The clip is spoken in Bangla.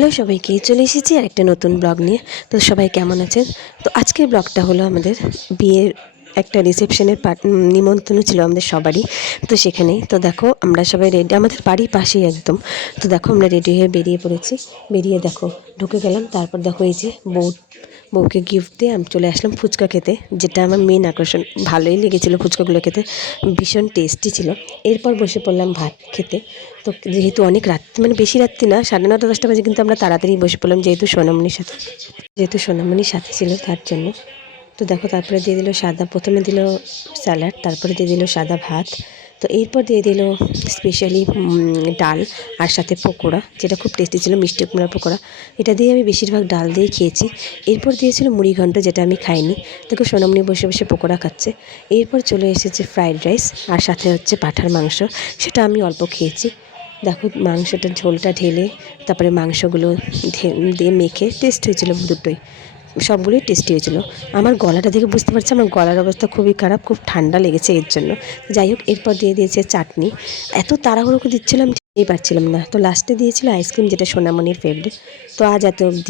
হ্যালো সবাইকে, চলে এসেছি আর একটা নতুন ব্লগ নিয়ে। তো সবাই কেমন আছেন? তো আজকের ব্লগটা হলো আমাদের বিয়ের একটা রিসেপশনের নিমন্ত্রণ ছিল আমাদের সবারই। তো সেখানেই তো দেখো আমরা সবাই রেডি, আমাদের বাড়ির পাশেই একদম। তো দেখো আমরা রেডি হয়ে বেরিয়ে পড়েছি। বেরিয়ে দেখো ঢুকে গেলাম। তারপর দেখো এই যে বউকে গিফট দিয়ে আমি চলে আসলাম ফুচকা খেতে, যেটা আমার মেন আকর্ষণ। ভালোই লেগেছিলো ফুচকাগুলো খেতে, ভীষণ টেস্টি ছিল। এরপর বসে পড়লাম ভাত খেতে। তো যেহেতু অনেক রাত, মানে বেশি রাত্রি না, 9:30 10টা বাজে, কিন্তু আমরা তাড়াতাড়ি বসে পড়লাম যেহেতু সোনামণির সাথে ছিল তার জন্য। তো দেখো তারপরে দিয়ে দিল প্রথমে দিল স্যালাড, তারপরে দিয়ে দিল সাদা ভাত। তো এরপর দিয়ে দিল স্পেশালি ডাল, আর সাথে পকোড়া, যেটা খুব টেস্টি ছিল, মিষ্টি কুমড়ার পকোড়া। এটা দিয়ে আমি বেশিরভাগ ডাল দিয়ে খেয়েছি। এরপর দিয়েছিল মুড়িঘণ্ট, যেটা আমি খাইনি। দেখো সোনামণি বসে বসে পকোড়া খাচ্ছে। এরপর চলে এসেছে ফ্রাইড রাইস, আর সাথে হচ্ছে পাঁঠার মাংস, সেটা আমি অল্প খেয়েছি। দেখো মাংসটা ঝোলটা ঢেলে তারপরে মাংসগুলো দিয়ে মেখে টেস্ট হয়েছিল দুটোই, সবগুলোই টেস্টি হয়েছিল। আমার গলাটা দেখে বুঝতে পারছি আমার গলার অবস্থা খুবই খারাপ, খুব ঠান্ডা লেগেছে এর জন্য। যাই হোক, এরপর দিয়ে দিয়েছে চাটনি। এত তাড়াহুড়ো করে দিচ্ছিলাম, খেতেই পারছিলাম না। তো লাস্টে দিয়েছিল আইসক্রিম, যেটা সোনামণির ফেভারিট। তো আজ এত অবধি।